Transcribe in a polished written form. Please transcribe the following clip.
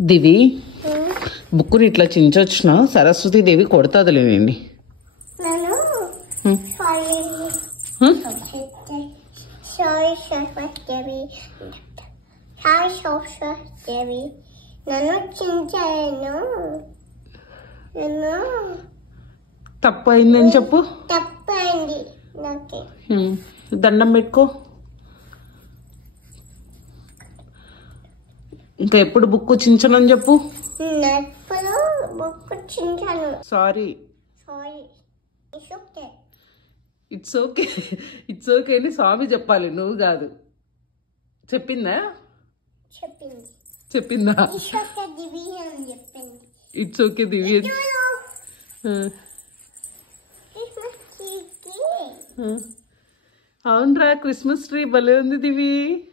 దివి బుక్కుని ఇట్లా చించొచ్చిన సరస్వతి దేవి కొడతాదిలేనండి. తప్పైందని చెప్పు. తప్పైంది. దండం పెట్టుకో. ఇంకా ఎప్పుడు బుక్ చించనని చెప్పు. Sorry. It's okay. It's okay అని స్వామి చెప్పాలి, నువ్వు కాదు. చెప్పిందా? చెప్పిందా? ఇట్స్ ఓకే దివ్య. అవునరా, క్రిస్మస్ ట్రీ భలే ఉంది దివి.